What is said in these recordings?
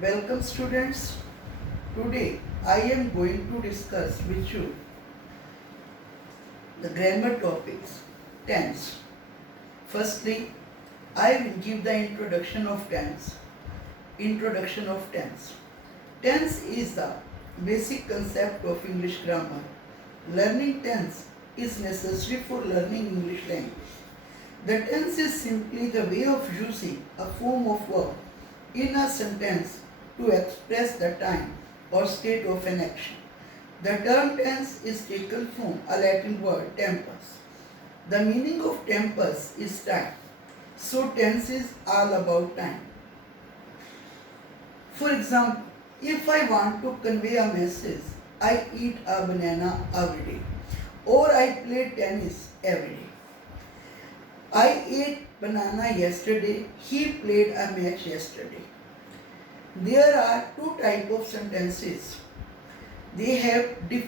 Welcome students. Today I am going to discuss with you the grammar topics. Tense. Firstly, I will give the introduction of tense. Introduction of tense. Tense is the basic concept of English grammar. Learning tense is necessary for learning English language. The tense is simply the way of using a form of verb in a sentence to express the time or state of an action. The term tense is taken from a Latin word tempus. The meaning of tempus is time. So tense is all about time. For example, if I want to convey a message, I eat a banana every day, or I play tennis every day. I ate banana yesterday, he played a match yesterday. There are two types of sentences. They have the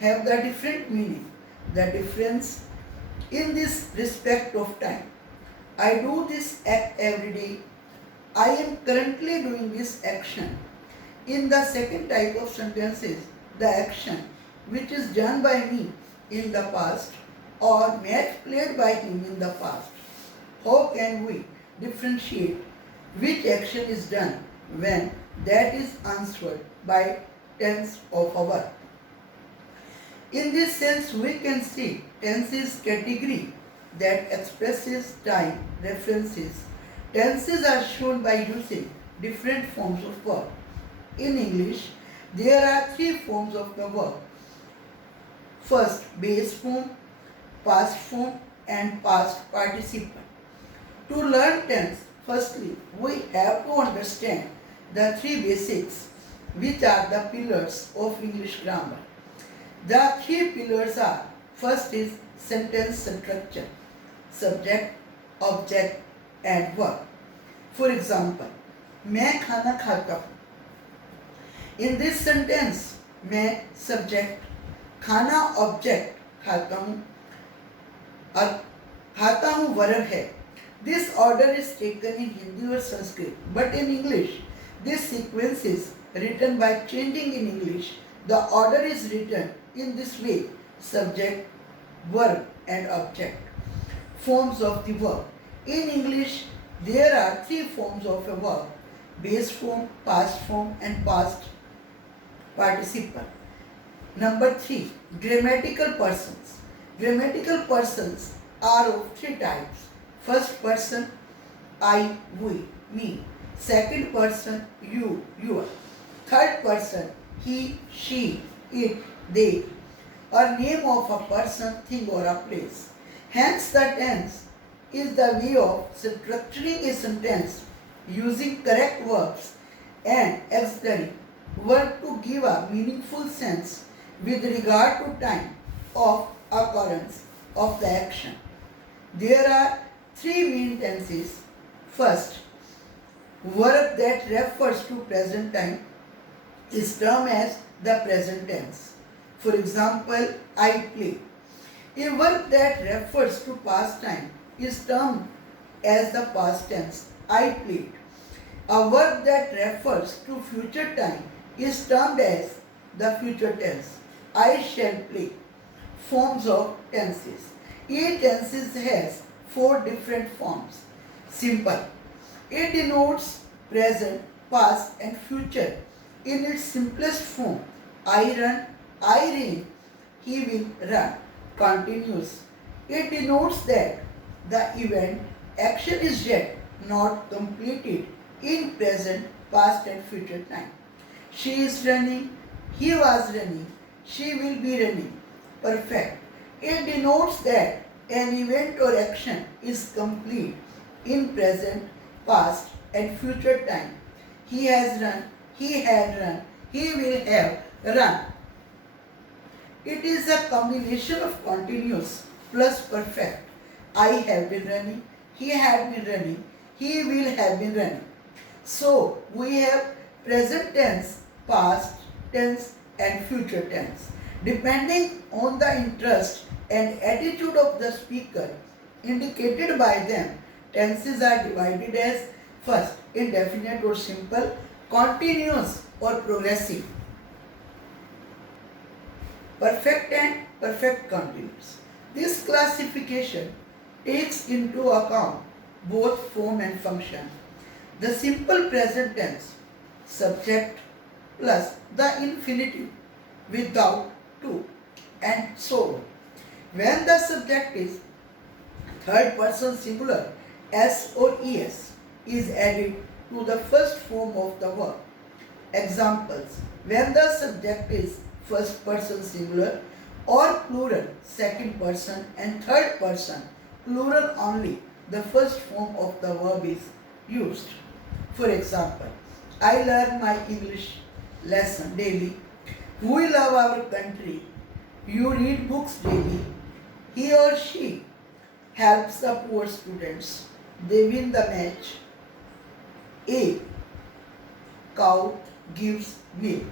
different meaning. The difference in this respect of time. I do this act every day. I am currently doing this action. In the second type of sentences, the action which is done by me in the past or match played by him in the past. How can we differentiate which action is done when that is answered by tense of a verb? In this sense, we can see tense is category that expresses time references. Tenses are shown by using different forms of verb. In English, there are three forms of the verb. First, base form, past form, and past participle. To learn tense, firstly, we have to understand the three basics, which are the pillars of English grammar. The three pillars are: first is sentence structure, subject, object, and verb. For example, मैं खाना खाता हूँ. In this sentence, मैं subject, खाना object, खाता हूँ और खाता हूँ verb है. This order is taken in Hindi or Sanskrit, but in English, this sequence is written by changing in English. The order is written in this way: subject, verb, and object. Forms of the verb. In English, there are three forms of a verb: base form, past form, and past participle. Number 3, grammatical persons. Grammatical persons are of three types. First person, I, we, me. Second person, you, your. Third person, he, she, it, they. A name of a person, thing, or a place. Hence, the tense is the way of structuring a sentence using correct verbs and auxiliary verb to give a meaningful sense with regard to time of occurrence of the action. There are three main tenses. First, verb that refers to present time is termed as the present tense. For example, I play. A verb that refers to past time is termed as the past tense. I played. A verb that refers to future time is termed as the future tense. I shall play. Forms of tenses. A tenses has four different forms. Simple. It denotes present, past, and future in its simplest form. I run, I ran, he will run. Continuous. It denotes that the event, action is yet not completed in present, past, and future time. She is running, he was running, she will be running. Perfect. It denotes that an event or action is complete in present, past, and future time. He has run, he had run, he will have run. It is a combination of continuous plus perfect. I have been running, he had been running, he will have been running. So we have present tense, past tense, and future tense. Depending on the interest and attitude of the speaker indicated by them, tenses are divided as First, indefinite or simple, continuous or progressive, perfect and perfect continuous. This classification takes into account both form and function. The simple present tense, subject plus the infinitive without to, and so on. When the subject is third person singular, s or es is added to the first form of the verb. Examples: when the subject is first person singular or plural second person and third person plural only, the first form of the verb is used. For example, I learn my English lesson daily. We love our country. You read books daily. He or she helps the poor students. They win the match. A cow gives milk.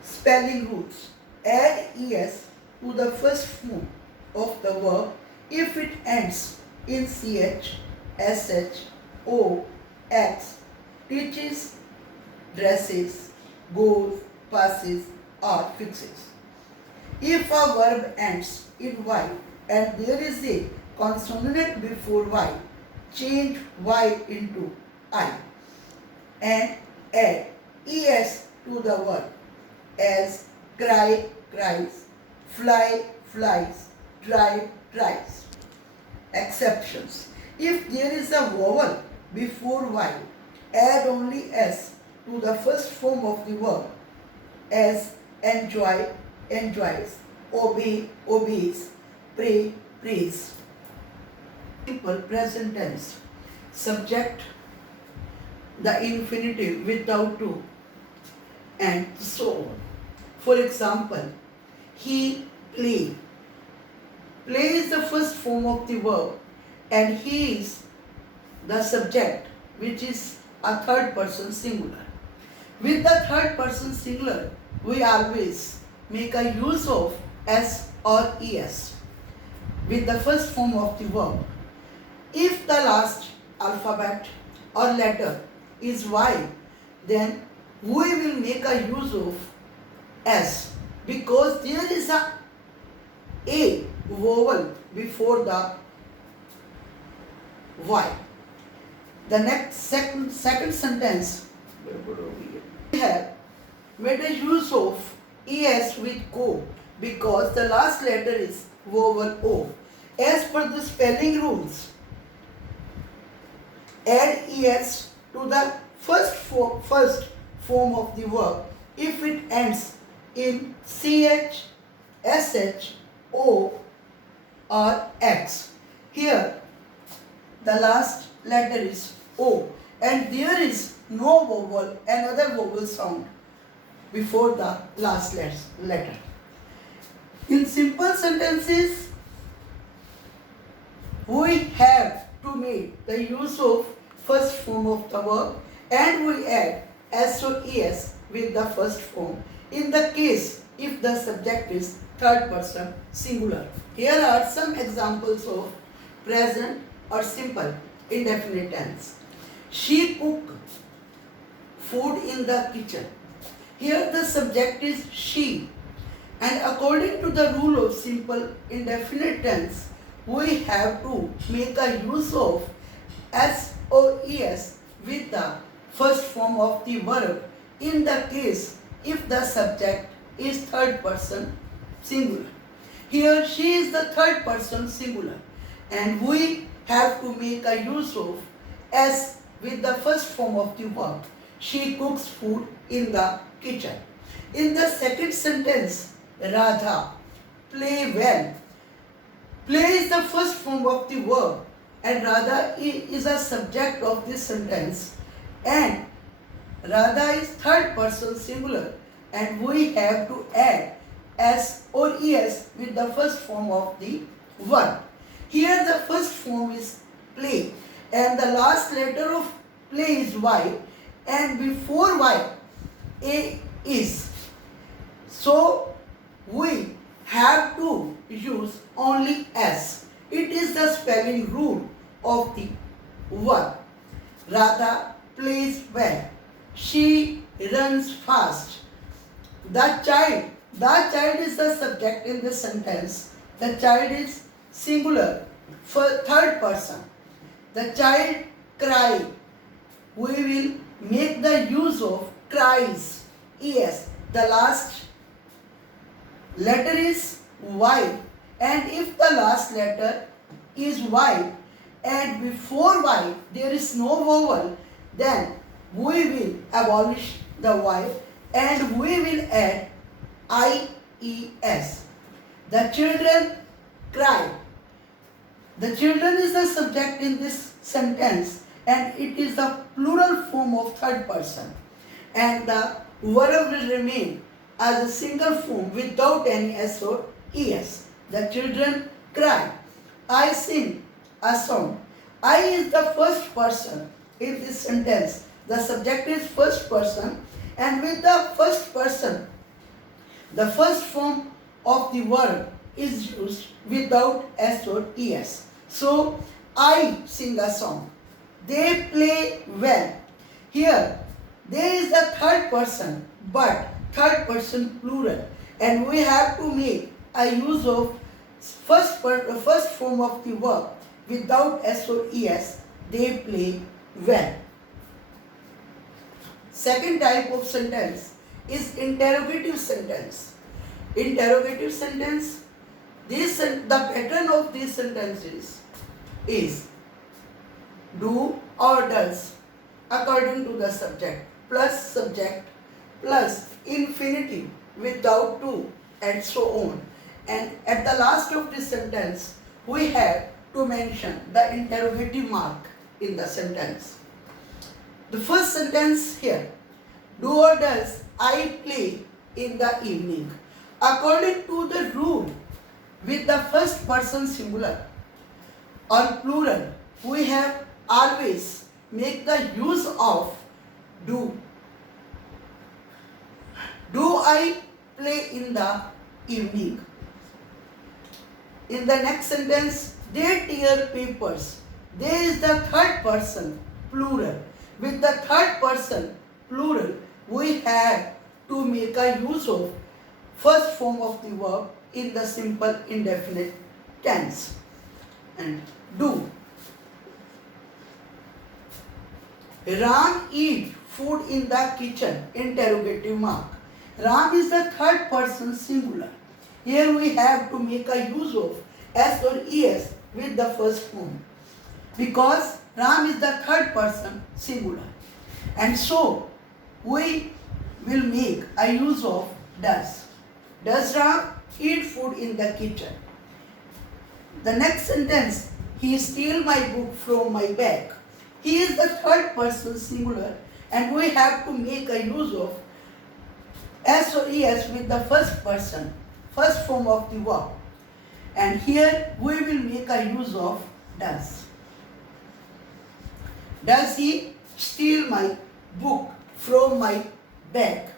Spelling rules. Add es to the first form of the verb if it ends in ch, sh, o, x, teaches, dresses, goes, passes, or fixes. If a verb ends in y and there is a consonant before y, change y into I and add es to the verb as cry, cries, fly, flies, try, tries. Exceptions. If there is a vowel before y, add only s to the first form of the verb as enjoy, enjoys, obey, obeys, pray, prays. Simple present tense. Subject, the infinitive without to, and so on. For example, he play. Play is the first form of the verb and he is the subject, which is a third person singular. With the third person singular, we always make a use of s or es with the first form of the verb. If the last alphabet or letter is y, then we will make a use of s because there is a vowel before the y. The next second sentence, we have made a use of es with go because the last letter is vowel o. As per the spelling rules, add es to the first form of the verb if it ends in ch, sh, o, or x. Here the last letter is o and there is no vowel, another vowel sound before the last letter. In simple sentences, we have to make the use of first form of the verb and we add s or es with the first form in the case if the subject is third person singular. Here are some examples of present or simple indefinite tense. She cooked food in the kitchen. Here the subject is she, and according to the rule of simple indefinite tense, we have to make a use of s or es with the first form of the verb in the case if the subject is third person singular. Here she is the third person singular and we have to make a use of s with the first form of the verb. She cooks food in the kitchen. In the second sentence, Radha play well. Play is the first form of the verb and Radha is a subject of this sentence and Radha is third person singular and we have to add s or es with the first form of the verb. Here the first form is play and the last letter of play is y and before y a is. So we have to use only s. It is the spelling rule of the verb. Radha plays well. She runs fast. The child is the subject in this sentence. The child is singular for third person. The child cry. We will make the use of cries. Yes, the last letter is Y, and if the last letter is Y and before Y there is no vowel, then we will abolish the Y and we will add IES. The children cry. The children is the subject in this sentence and it is the plural form of third person, and the verb will remain as a single form without any S or ES. The children cry. I sing a song. I is the first person in this sentence. The subject is first person, and with the first person, the first form of the verb is used without S or ES. So, I sing a song. They play well. Here, there is the third person, but third person plural, and we have to make a use of first form of the verb without S or ES. They play well. Second type of sentence is interrogative sentence. Interrogative sentence, the pattern of these sentences is do or does according to the subject plus infinitive without to and so on. And at the last of this sentence, we have to mention the interrogative mark in the sentence. The first sentence here, do or does I play in the evening? According to the rule with the first person singular or plural, we have always make the use of do. Do I play in the evening? In the next sentence, they tear papers. There is the third person plural. With the third person plural, we have to make a use of first form of the verb in the simple indefinite tense. And do. Ram eat food in the kitchen, interrogative mark. Ram is the third person singular. Here we have to make a use of S or ES with the first form, because Ram is the third person singular. And so we will make a use of does. Does Ram eat food in the kitchen? The next sentence, he steal my book from my bag. He is the third person singular, and we have to make a use of S or ES with the first person, first form of the verb. And here we will make a use of does. Does he steal my book from my bag?